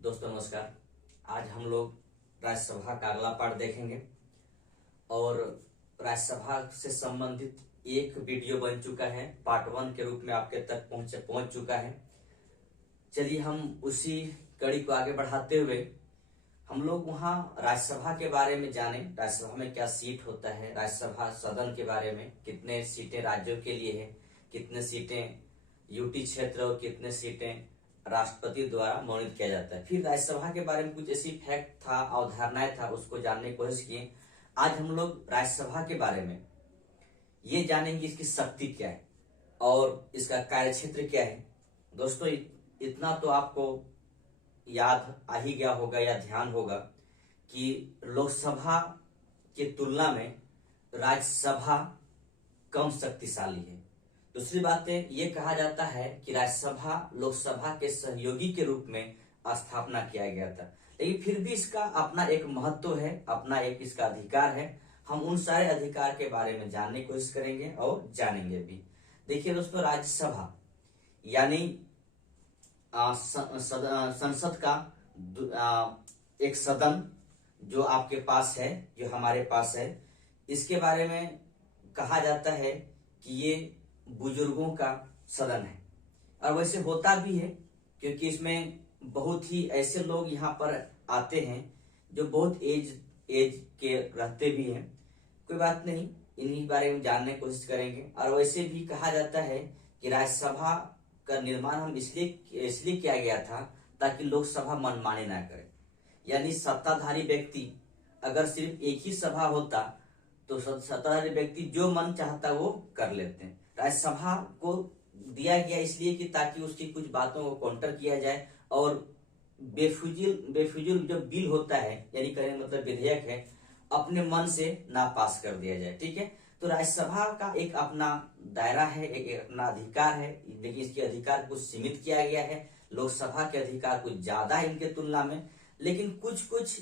दोस्तों नमस्कार। आज हम लोग राज्यसभा का अगला पार्ट देखेंगे और राज्यसभा से संबंधित एक वीडियो बन चुका है, पार्ट 1 के रूप में आपके तक पहुंच चुका है। चलिए हम उसी कड़ी को आगे बढ़ाते हुए हम लोग वहां राज्यसभा के बारे में जानें। राज्यसभा में क्या सीट होता है, राज्यसभा सदन के बारे में, कितने सीटें राज्यों के लिए है, कितने सीटें यूटी क्षेत्र और कितने सीटें राष्ट्रपति द्वारा मनोनीत किया जाता है। फिर राज्यसभा के बारे में कुछ ऐसी फैक्ट था, अवधारणाएं था, उसको जानने की कोशिश किए। आज हम लोग राज्यसभा के बारे में ये जानेंगे, इसकी शक्ति क्या है और इसका कार्यक्षेत्र क्या है। दोस्तों इतना तो आपको याद आ ही गया होगा या ध्यान होगा कि लोकसभा की तुलना में राज्यसभा कम शक्तिशाली है। दूसरी बात है, ये कहा जाता है कि राज्यसभा लोकसभा के सहयोगी के रूप में स्थापना किया गया था, लेकिन फिर भी इसका अपना एक महत्व है, अपना एक इसका अधिकार है। हम उन सारे अधिकार के बारे में जानने की कोशिश करेंगे और जानेंगे भी। देखिए दोस्तों, राज्यसभा यानी संसद का एक सदन जो आपके पास है, जो हमारे पास है, इसके बारे में कहा जाता है कि ये बुजुर्गों का सदन है। और वैसे होता भी है, क्योंकि इसमें बहुत ही ऐसे लोग यहाँ पर आते हैं जो बहुत एज के रहते भी हैं। कोई बात नहीं, इन्हीं बारे में जानने की कोशिश करेंगे। और वैसे भी कहा जाता है कि राज्यसभा का निर्माण हम इसलिए किया गया था ताकि लोकसभा मनमानी ना करे। यानी सत्ताधारी व्यक्ति, अगर सिर्फ एक ही सभा होता तो सत्ताधारी व्यक्ति जो मन चाहता वो कर लेते हैं। राज्यसभा को दिया गया इसलिए कि ताकि उसकी कुछ बातों को काउंटर किया जाए और बेफिजुल जो बिल होता है, यानी कहने मतलब विधेयक है, अपने मन से ना पास कर दिया जाए। ठीक है, तो राज्यसभा का एक अपना दायरा है, एक अपना अधिकार है, लेकिन इसके अधिकार को सीमित किया गया है। लोकसभा के अधिकार कुछ ज्यादा है इनके तुलना में, लेकिन कुछ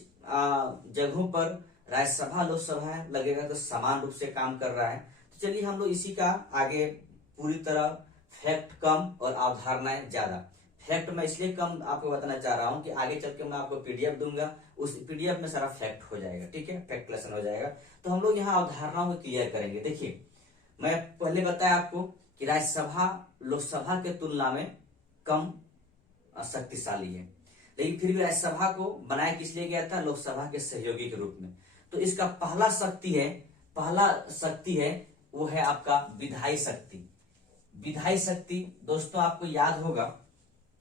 जगहों पर राज्यसभा लोकसभा लगेगा तो समान रूप से काम कर रहा है। तो चलिए हम लोग इसी का आगे पूरी तरह फैक्ट कम और अवधारणाएं ज्यादा। फैक्ट मैं इसलिए कम आपको बताना चाह रहा हूं कि आगे चल के मैं आपको पीडीएफ दूंगा, उस पीडीएफ में सारा फैक्ट हो जाएगा। ठीक है, फैक्ट लेसन हो जाएगा। तो हम लोग यहाँ अवधारणाओं को क्लियर करेंगे। देखिए, मैं पहले बताया आपको कि राज्यसभा लोकसभा के तुलना में कम शक्तिशाली है, लेकिन फिर भी राज्यसभा को बनाया किस लिए गया था? लोकसभा के सहयोगी के रूप में। तो इसका पहला शक्ति है वो है आपका विधायी शक्ति। विधायी शक्ति दोस्तों आपको याद होगा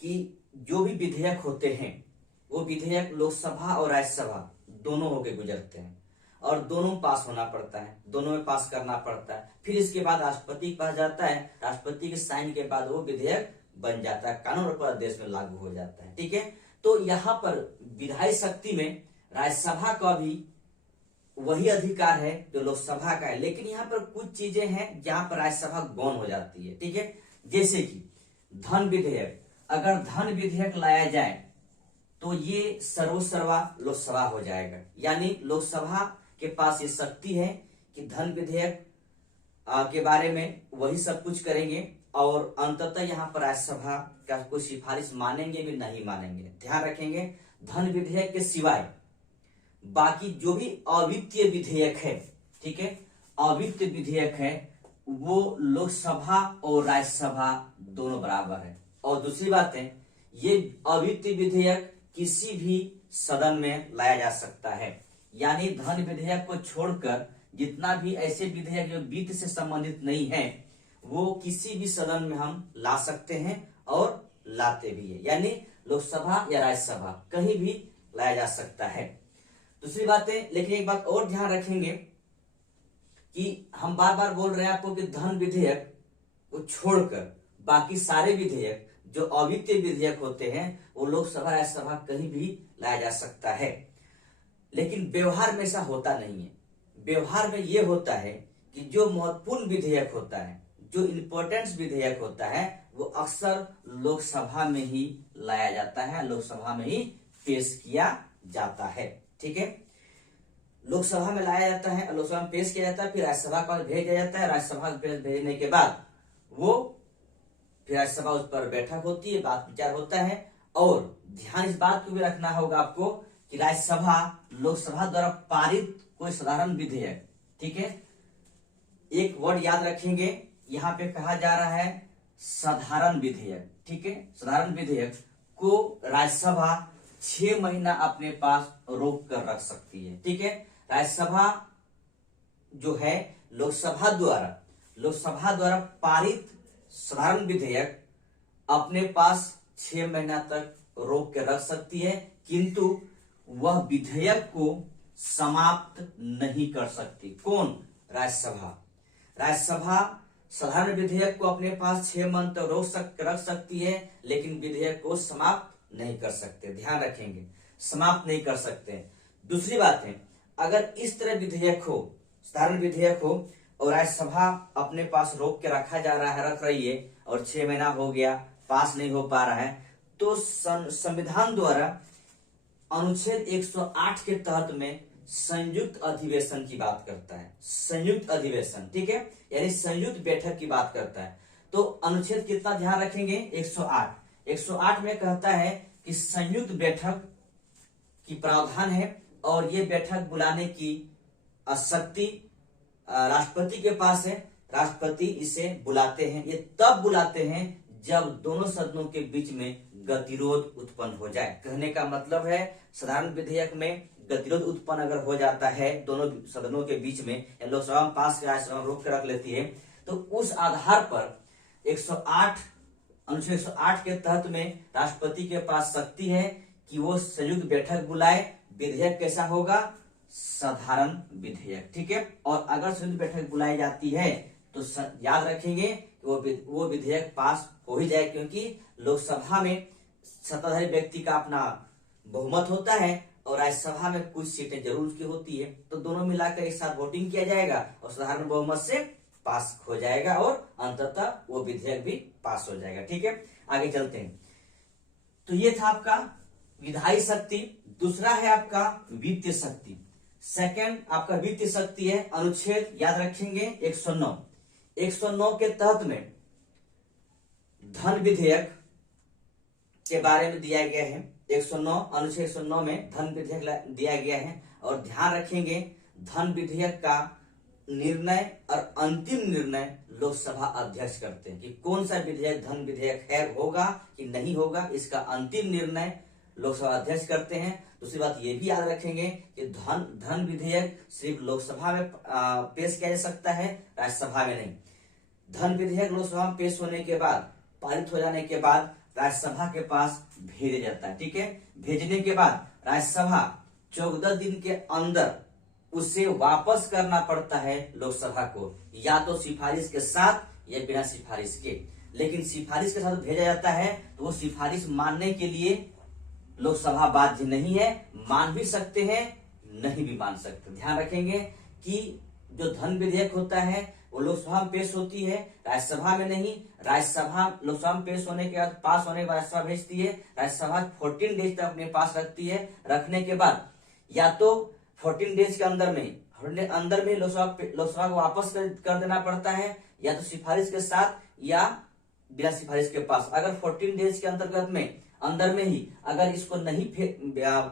कि जो भी विधेयक होते हैं वो विधेयक लोकसभा और राज्यसभा दोनों होके गुजरते हैं और दोनों पास होना पड़ता है, दोनों में पास करना पड़ता है। फिर इसके बाद राष्ट्रपति के पास जाता है, राष्ट्रपति के साइन के बाद वो विधेयक बन जाता है, कानून और पूरा देश में लागू हो जाता है। ठीक है, तो यहाँ पर विधायी शक्ति में राज्यसभा का भी वही अधिकार है जो लोकसभा का है, लेकिन यहाँ पर कुछ चीजें हैं जहां पर राज्यसभा गौण हो जाती है। ठीक है, जैसे कि धन विधेयक। अगर धन विधेयक लाया जाए तो ये सर्वसर्वा लोकसभा हो जाएगा। यानी लोकसभा के पास ये शक्ति है कि धन विधेयक के बारे में वही सब कुछ करेंगे और अंततः यहाँ पर राज्यसभा का कोई सिफारिश मानेंगे भी नहीं मानेंगे। ध्यान रखेंगे, धन विधेयक के सिवाय बाकी जो भी अवित्तीय विधेयक है, ठीक है, अवित्तीय विधेयक है, वो लोकसभा और राज्यसभा दोनों बराबर है। और दूसरी बात है, ये अवित्तीय विधेयक किसी भी सदन में लाया जा सकता है। यानी धन विधेयक को छोड़कर जितना भी ऐसे विधेयक जो वित्त से संबंधित नहीं है वो किसी भी सदन में हम ला सकते हैं और लाते भी है। यानी लोकसभा या राज्यसभा कहीं भी लाया जा सकता है। दूसरी बात है, लेकिन एक बात और ध्यान रखेंगे कि हम बार बार बोल रहे हैं आपको कि धन विधेयक को छोड़कर बाकी सारे विधेयक जो अवित्तीय विधेयक होते हैं वो लोकसभा राज्यसभा कहीं भी लाया जा सकता है। लेकिन व्यवहार में ऐसा होता नहीं है। व्यवहार में यह होता है कि जो महत्वपूर्ण विधेयक होता है, जो इंपॉर्टेंट विधेयक होता है, वो अक्सर लोकसभा में ही लाया जाता है, लोकसभा में ही पेश किया जाता है। ठीक है, लोकसभा में लाया जाता है, लोकसभा में पेश किया जाता है, फिर राज्यसभा का भेजा जाता है। राज्यसभा भेजने के बाद वो फिर राज्यसभा उस पर बैठक होती है, बात विचार होता है और ध्यान इस बात को भी रखना होगा आपको कि राज्यसभा लोकसभा द्वारा पारित कोई साधारण विधेयक, ठीक है, एक वर्ड याद रखेंगे, यहाँ पे कहा जा रहा है साधारण विधेयक, ठीक है, साधारण विधेयक को राज्यसभा 6 महीना अपने पास रोक कर रख सकती है, ठीक है। राज्यसभा जो है लोकसभा द्वारा पारित साधारण विधेयक अपने पास 6 महीना तक रोक के रख सकती है, किंतु वह विधेयक को समाप्त नहीं कर सकती। कौन? राज्यसभा साधारण विधेयक को अपने पास 6 महीने तक रख सकती है, लेकिन विधेयक को समाप्त नहीं कर सकते। ध्यान रखेंगे, समाप्त नहीं कर सकते। दूसरी बात है, अगर इस तरह विधेयक हो, साधारण विधेयक हो और राज्यसभा अपने पास रोक के रख रही है और 6 महीना हो गया, पास नहीं हो पा रहा है, तो संविधान द्वारा अनुच्छेद 108 के तहत में संयुक्त अधिवेशन की बात करता है। संयुक्त अधिवेशन, ठीक है, यानी संयुक्त बैठक की बात करता है। तो अनुच्छेद कितना ध्यान रखेंगे? 108 में कहता है कि संयुक्त बैठक की प्रावधान है और ये बैठक बुलाने की शक्ति राष्ट्रपति के पास है। राष्ट्रपति इसे बुलाते हैं। ये तब बुलाते हैं जब दोनों सदनों के बीच में गतिरोध उत्पन्न हो जाए। कहने का मतलब है साधारण विधेयक में गतिरोध उत्पन्न अगर हो जाता है दोनों सदनों के बीच में, लोकसभा में पास के राज्यसभा में रोक के रख लेती है, तो उस आधार पर 108 अनुच्छेद 108 के तहत में राष्ट्रपति के पास शक्ति है कि वो संयुक्त बैठक बुलाए। विधेयक कैसा होगा? साधारण विधेयक, ठीक है। और अगर संयुक्त बैठक बुलाई जाती है तो याद रखेंगे कि वो विधेयक पास हो ही जाए, क्योंकि लोकसभा में सत्ताधारी व्यक्ति का अपना बहुमत होता है और राज्यसभा में कुछ सीटें जरूर उसकी होती है, तो दोनों मिलाकर एक साथ वोटिंग किया जाएगा और साधारण बहुमत से पास हो जाएगा और अंततः वो विधेयक भी पास हो जाएगा, ठीक है। आगे चलते हैं। तो ये था आपका विधायी शक्ति। दूसरा है आपका वित्तीय शक्ति। सेकंड आपका वित्तीय शक्ति है अनुच्छेद, याद रखेंगे, 109 के तहत में धन विधेयक के बारे में दिया गया है। 109 अनुच्छेद 109 में धन विधेयक दिया गया है और ध्यान रखेंगे धन विधेयक का निर्णय और अंतिम निर्णय लोकसभा अध्यक्ष करते हैं कि कौन सा विधेयक धन विधेयक है, होगा कि नहीं होगा, इसका अंतिम निर्णय लोकसभा अध्यक्ष करते हैं। दूसरी बात ये भी याद रखेंगे कि धन विधेयक सिर्फ लोकसभा में पेश किया जा सकता है, राज्यसभा में नहीं। धन विधेयक लोकसभा में पेश होने के बाद, पारित हो जाने के बाद राज्यसभा के पास भेजा जाता है, ठीक है। भेजने के बाद राज्यसभा 14 दिन के अंदर उसे वापस करना पड़ता है लोकसभा को, या तो सिफारिश के साथ या बिना सिफारिश के। लेकिन सिफारिश के साथ भेजा जाता है तो वो सिफारिश मानने के लिए लोकसभा बाध्य नहीं है, मान भी सकते हैं, नहीं भी मान सकते। ध्यान रखेंगे कि जो धन विधेयक होता है वो लोकसभा में पेश होती है, राज्यसभा में नहीं। राज्यसभा लोकसभा में पेश होने के बाद, पास होने के बाद राज्यसभा भेजती है। राज्यसभा 14 डेज तक अपने पास रखती है। रखने के बाद या तो 14 डेज के अंदर में लोकसभा को वापस कर देना पड़ता है, या तो सिफारिश के साथ या बिना सिफारिश के पास। अगर 14 डेज के अंदर में ही अगर इसको नहीं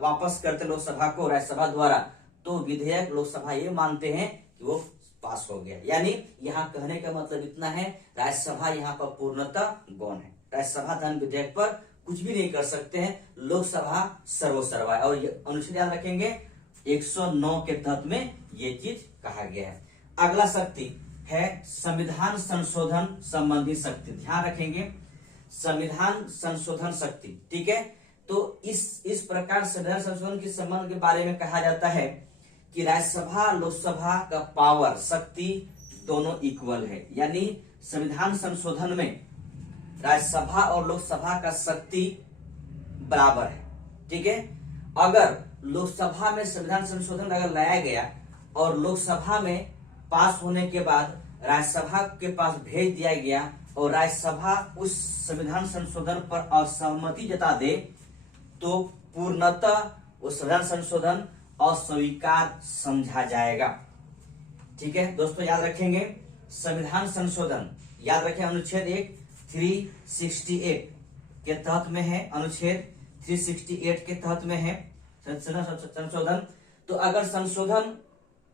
वापस करते लोकसभा को राज्यसभा द्वारा, तो विधेयक लोकसभा ये मानते हैं कि वो पास हो गया। यानी यहाँ कहने का मतलब इतना है, राज्यसभा यहाँ पर पूर्णतः गौण है। राज्यसभा धन विधेयक पर कुछ भी नहीं कर सकते हैं, लोकसभा सर्वोसर्वा है। और ये अनुच्छेद याद रखेंगे 109 के तहत में ये चीज कहा गया है। अगला शक्ति है संविधान संशोधन संबंधी शक्ति। ध्यान रखेंगे, संविधान संशोधन शक्ति, ठीक है। तो इस प्रकार संविधान संशोधन के संबंध के बारे में कहा जाता है कि राज्यसभा लोकसभा का पावर, शक्ति दोनों इक्वल है। यानी संविधान संशोधन में राज्यसभा और लोकसभा का शक्ति बराबर है, ठीक है। अगर लोकसभा में संविधान संशोधन अगर लाया गया और लोकसभा में पास होने के बाद राज्यसभा के पास भेज दिया गया और राज्यसभा उस संविधान संशोधन पर असहमति जता दे, तो पूर्णतः वो संविधान संशोधन अस्वीकार समझा जाएगा, ठीक है। दोस्तों याद रखेंगे, संविधान संशोधन याद रखें अनुच्छेद 368 के तहत में है। अनुच्छेद 368 के तहत में है संशोधन। तो अगर संशोधन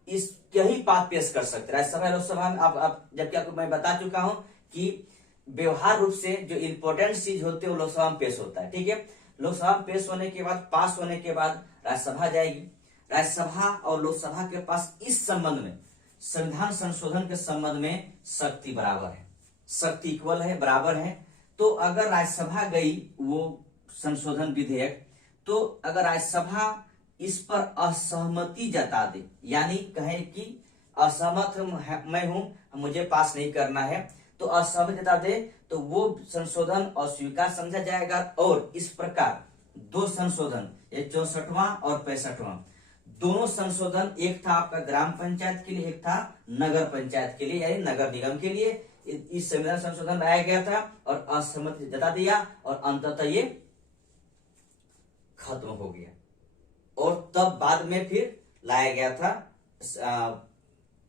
इस यही बात पेश कर सकते राज्यसभा लोकसभा में। आप जबकि आपको मैं बता चुका हूं कि व्यवहार रूप से जो इंपॉर्टेंट चीज होते हैं वो लोकसभा में पेश होता है, ठीक है। लोकसभा में पेश होने के बाद, पास होने के बाद राज्यसभा जाएगी। राज्यसभा और लोकसभा के पास इस संबंध में, संविधान संशोधन के संबंध में शक्ति बराबर है, शक्ति इक्वल है, बराबर है। तो अगर राज्यसभा गई वो संशोधन विधेयक, तो अगर राज्यसभा इस पर असहमति जता दे, यानी कहे कि असहमत मैं हूं, मुझे पास नहीं करना है, तो असहमति जता दे, तो वो संशोधन अस्वीकार समझा जाएगा। और इस प्रकार दो संशोधन, ये 64वां और 65वां, दोनों संशोधन, एक था आपका ग्राम पंचायत के लिए, एक था नगर पंचायत के लिए, यानी नगर निगम के लिए, इस संविधान संशोधन लाया गया था और असहमति जता दिया और अंततः ये खत्म हो गया। और तब बाद में फिर लाया गया था,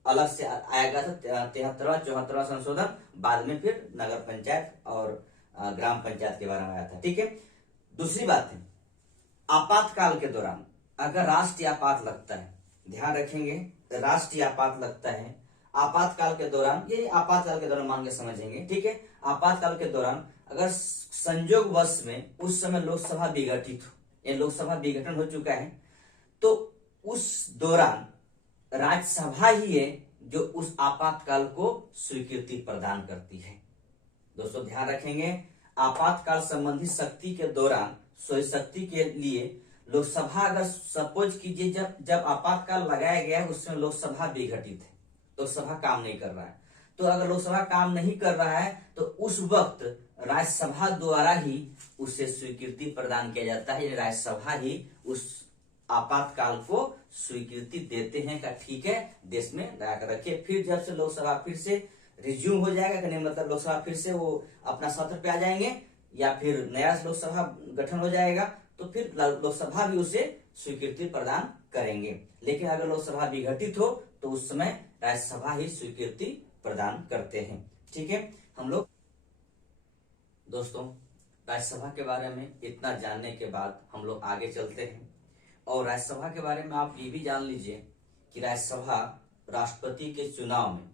अलग से आया गया था 73वां 74वां संशोधन, बाद में फिर नगर पंचायत और ग्राम पंचायत के बारे में आया था, ठीक है। दूसरी बात है, आपातकाल के दौरान अगर राष्ट्रीय आपात लगता है, ध्यान रखेंगे, राष्ट्रीय आपात लगता है, आपातकाल के दौरान, ये आपातकाल के दौरान मान के समझेंगे, ठीक है। आपातकाल के दौरान अगर संयोगवश में उस समय लोकसभा विघटित हो, ये लोकसभा विघटन हो चुका है, तो उस दौरान राज्यसभा ही है जो उस आपातकाल को स्वीकृति प्रदान करती है। दोस्तों ध्यान रखेंगे, आपातकाल संबंधी शक्ति के दौरान, शक्ति के लिए लोकसभा, अगर सपोज कीजिए जब आपातकाल लगाया गया है उसमें लोकसभा विघटित है, लोकसभा काम नहीं कर रहा है, तो अगर लोकसभा काम नहीं कर रहा है तो उस वक्त राज्यसभा द्वारा ही उसे स्वीकृति प्रदान किया जाता है, राज्यसभा ही उस आपातकाल को स्वीकृति देते हैं का ठीक है, देश में लाकर रखिए। फिर जब से लोकसभा फिर से रिज्यूम हो जाएगा, नहीं मतलब लोकसभा फिर से वो अपना सत्र पे आ जाएंगे या फिर नया लोकसभा गठन हो जाएगा, तो फिर लोकसभा भी उसे स्वीकृति प्रदान करेंगे। लेकिन अगर लोकसभा विघटित हो तो उस समय राज्यसभा ही स्वीकृति प्रदान करते हैं, ठीक है। हम लोग दोस्तों राज्यसभा के बारे में इतना जानने के बाद हम लोग आगे चलते हैं, और राज्यसभा के बारे में आप ये भी जान लीजिए कि राज्यसभा राष्ट्रपति के चुनाव में,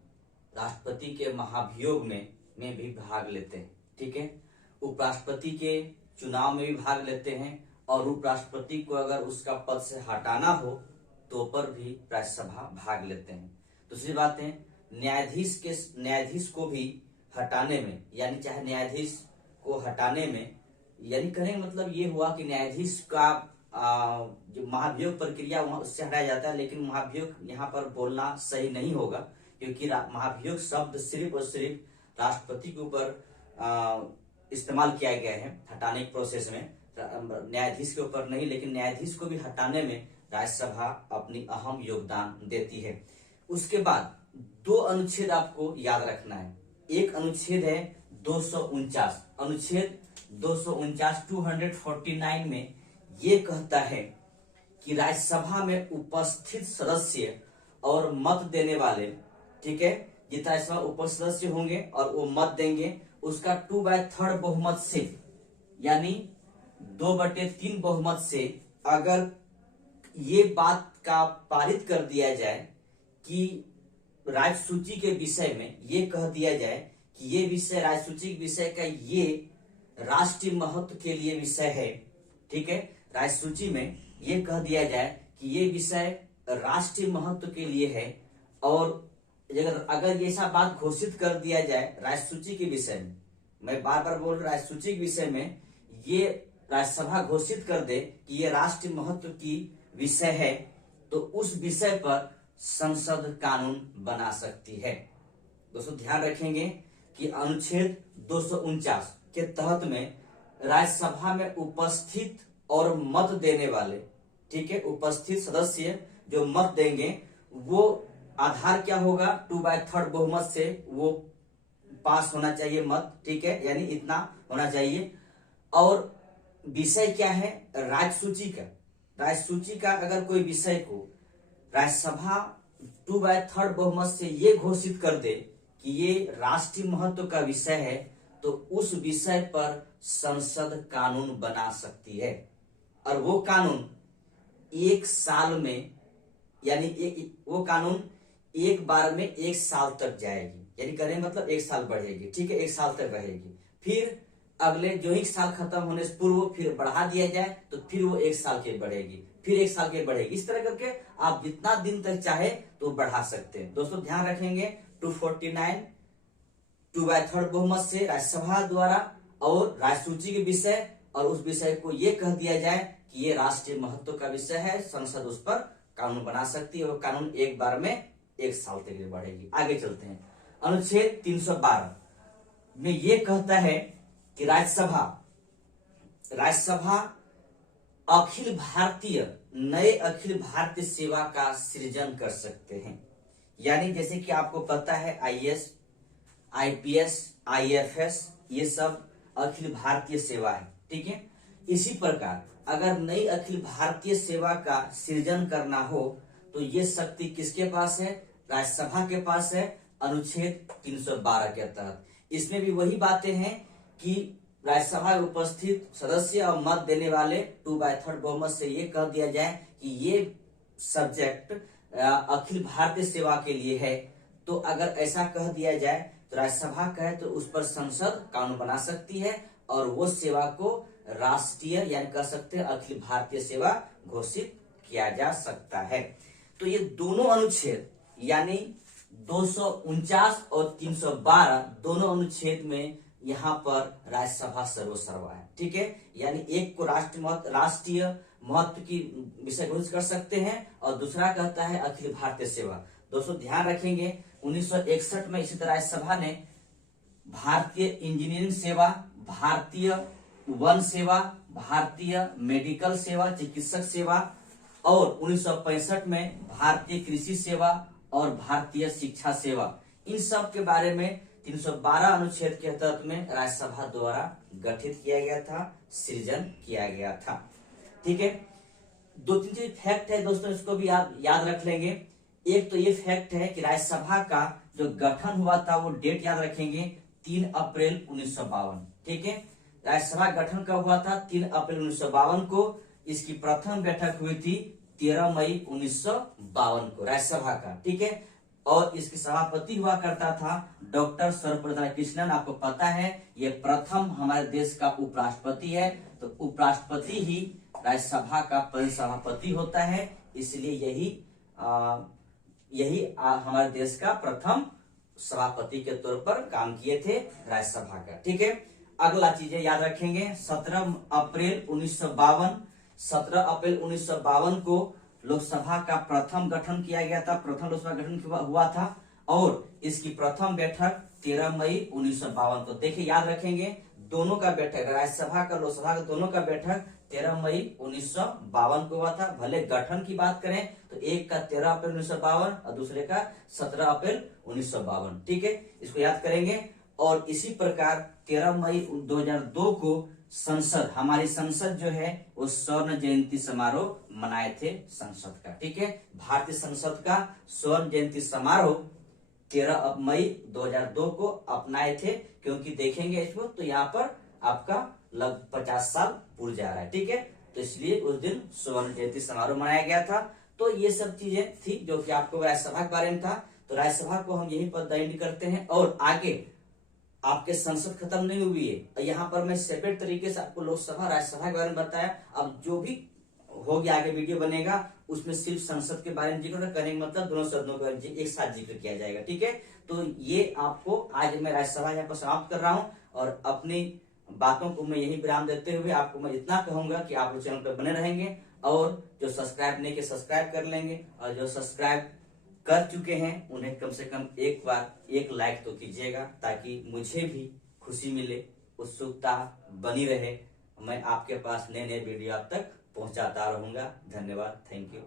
राष्ट्रपति के महाभियोग में भी भाग लेते हैं, ठीक है। उपराष्ट्रपति के चुनाव में भी भाग लेते हैं, और उपराष्ट्रपति को अगर उसका पद से हटाना हो तो पर भी राज्यसभा भाग लेते हैं। दूसरी बात है, न्यायाधीश को भी हटाने में, यानी चाहे न्यायाधीश को हटाने में, यानी कहने मतलब ये हुआ कि न्यायाधीश का जो महाभियोग प्रक्रिया वहां उससे हटाया जाता है, लेकिन महाभियोग यहाँ पर बोलना सही नहीं होगा, क्योंकि महाभियोग शब्द सिर्फ और सिर्फ राष्ट्रपति के ऊपर इस्तेमाल किया गया है हटाने के प्रोसेस में, न्यायाधीश के ऊपर नहीं। लेकिन न्यायाधीश को भी हटाने में राज्यसभा अपनी अहम योगदान देती है। उसके बाद दो अनुच्छेद आपको याद रखना है। एक अनुच्छेद है 249, अनुच्छेद 249 249 में ये कहता है कि राज्यसभा में उपस्थित सदस्य और मत देने वाले, ठीक है, जितना इसमें उपस्थित सदस्य होंगे और वो मत देंगे, उसका 2/3 बहुमत से, यानी 2/3 बहुमत से अगर ये बात का पारित कर दिया जाए कि राज्य सूची के विषय में ये कह दिया जाए कि ये विषय राज्य सूची के विषय का ये राष्ट्रीय महत्व के लिए विषय है, ठीक है, राज्य सूची में ये कह दिया जाए कि ये विषय राष्ट्रीय महत्व के लिए है, और अगर ये ऐसा बात घोषित कर दिया जाए राज्य सूची के विषय में, मैं बार बार बोल रहा, राज्य सूची के विषय में ये राज्यसभा घोषित कर दे कि ये राष्ट्रीय महत्व की विषय है, तो उस विषय पर संसद कानून बना सकती है। दोस्तों ध्यान रखेंगे कि अनुच्छेद 249 के तहत में राज्यसभा में उपस्थित और मत देने वाले, ठीक है, उपस्थित सदस्य जो मत देंगे वो आधार क्या होगा, 2/3 बहुमत से वो पास होना चाहिए मत, ठीक है, यानी इतना होना चाहिए। और विषय क्या है, राज्य सूची का, राज्य सूची का अगर कोई विषय को राज्यसभा 2/3 बहुमत से ये घोषित कर दे कि ये राष्ट्रीय महत्व का विषय है, तो उस विषय पर संसद कानून बना सकती है। और वो कानून एक साल में, यानी वो कानून एक बार में 1 साल तक जाएगी, यानी करें मतलब 1 साल बढ़ेगी, ठीक है, 1 साल तक रहेगी। फिर अगले जो ही साल खत्म होने से पूर्व फिर बढ़ा दिया जाए तो फिर वो 1 साल के बढ़ेगी, फिर 1 साल के बढ़ेगी। इस तरह करके आप जितना दिन तक चाहे तो बढ़ा सकते हैं। दोस्तों ध्यान रखेंगे 249 2/3 बहुमत से राज्यसभा द्वारा और राज्यसूची के विषय, और उस विषय को ये कह दिया जाए कि ये राष्ट्रीय महत्व का विषय है, संसद उस पर कानून बना सकती है और कानून एक बार में 1 साल तक बढ़ेगी। आगे चलते हैं। अनुच्छेद 312 में ये कहता है कि राज्यसभा नए अखिल भारतीय सेवा का सृजन कर सकते हैं। यानी जैसे कि आपको पता है IAS, IPS, IFS ये सब अखिल भारतीय सेवा है, ठीक है। इसी प्रकार अगर नई अखिल भारतीय सेवा का सृजन करना हो तो ये शक्ति किसके पास है? राज्यसभा के पास है, अनुच्छेद 312 के तहत। इसमें भी वही बातें हैं कि राज्यसभा में उपस्थित सदस्य और मत देने वाले 2/3 बहुमत से ये कह दिया जाए कि ये सब्जेक्ट अखिल भारतीय सेवा के लिए है। तो अगर ऐसा कह दिया जाए तो राज्यसभा कहे तो उस पर संसद कानून बना सकती है और वो सेवा को राष्ट्रीय यानी कह सकते हैं अखिल भारतीय सेवा घोषित किया जा सकता है। तो ये दोनों अनुच्छेद यानी 249 और 312 दोनों अनुच्छेद में यहाँ पर राज्यसभा सर्वसर्वा है, ठीक है। यानी एक को राष्ट्रीय महत्व की विषय घोषित कर सकते हैं और दूसरा कहता है अखिल भारतीय सेवा। दोस्तों ध्यान रखेंगे 1961 में इसी तरह राज्यसभा ने भारतीय इंजीनियरिंग सेवा, भारतीय वन सेवा, भारतीय मेडिकल सेवा, चिकित्सक सेवा और 1965 में भारतीय कृषि सेवा और भारतीय शिक्षा सेवा, इन सब के बारे में 312 अनुच्छेद के तहत में राज्यसभा द्वारा गठित किया गया था, सृजन किया गया था, ठीक है। 2-3 चीज फैक्ट है दोस्तों, इसको भी आप याद रख लेंगे। एक तो ये फैक्ट है कि राज्यसभा का जो गठन हुआ था वो डेट याद रखेंगे 3 अप्रैल 1952, ठीक है। राज्यसभा गठन कब हुआ था? 3 अप्रैल 1952 को। इसकी प्रथम बैठक हुई थी 13 मई 1952 को राज्यसभा का, ठीक है। और इसके सभापति हुआ करता था डॉक्टर सर्वपल्ली राधाकृष्णन। आपको पता है ये प्रथम हमारे देश का उपराष्ट्रपति है, तो उपराष्ट्रपति ही राज्यसभा का पहला सभापति होता है, इसलिए यही हमारे देश का प्रथम सभापति के तौर पर काम किए थे राज्यसभा का, ठीक है। अगला चीजें याद रखेंगे 17 अप्रैल 1952 को लोकसभा का प्रथम गठन किया गया था, प्रथम लोकसभा गठन हुआ था और इसकी प्रथम बैठक 13 मई 1952 को। देखिए याद रखेंगे दोनों का बैठक, राज्यसभा का लोकसभा का दोनों का बैठक 13 मई 1952 को हुआ था। भले गठन की बात करें तो एक का 13 अप्रैल 1952 और दूसरे का 17 अप्रैल 1952, ठीक है, इसको याद करेंगे। और इसी प्रकार 13 मई 2002 को हमारी संसद जो है वो स्वर्ण जयंती समारोह मनाए थे संसद का, ठीक है। भारतीय संसद का स्वर्ण जयंती समारोह 13 मई 2002 को अपनाए थे, क्योंकि देखेंगे इसको तो यहाँ पर आपका लगभग 50 साल पूरा जा रहा है, ठीक है। तो इसलिए उस दिन स्वर्ण जयंती समारोह मनाया गया था। तो ये सब चीजें थी जो कि आपको राज्यसभा के बारे में था। तो राज्यसभा को हम यहीं पर एंड करते हैं और आगे आपके संसद खत्म नहीं हुई है, यहाँ पर मैं सेपरेट तरीके से आपको लोकसभा राज्यसभा के बारे में बताया। अब जो भी हो गया आगे वीडियो बनेगा उसमें सिर्फ संसद के बारे में जिक्र करेंगे, मतलब दोनों सदनों का एक साथ जिक्र किया जाएगा, ठीक है। तो ये आपको आज मैं राज्यसभा यहाँ पर समाप्त कर रहा हूँ और अपनी बातों को मैं यही विराम देते हुए आपको मैं इतना कहूंगा कि आप लोग चैनल पर बने रहेंगे और जो सब्सक्राइब नहीं किए सब्सक्राइब कर लेंगे और जो सब्सक्राइब कर चुके हैं उन्हें कम से कम एक बार एक लाइक तो कीजिएगा, ताकि मुझे भी खुशी मिले, उत्सुकता बनी रहे, मैं आपके पास नए नए वीडियो आप तक पहुंचाता रहूंगा। धन्यवाद, थैंक यू।